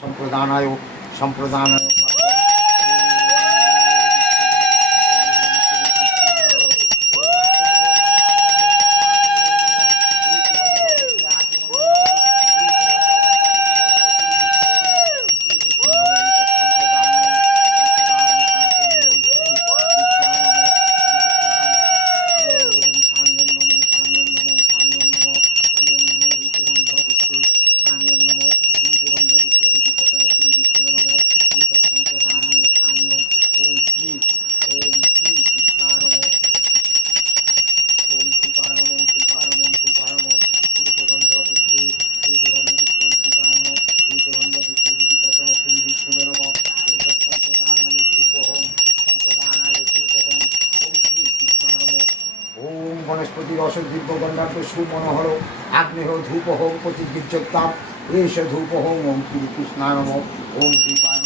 সম্প্রদানায় সম্প্রদানায় वनस्पति रस दिव्य गंधार्थ सुमनोहर आग्नेय धूप होम पतिर्गीर्योत्ताम एष धूप होम ओम श्री कृष्णाय नमः ओम दीपाय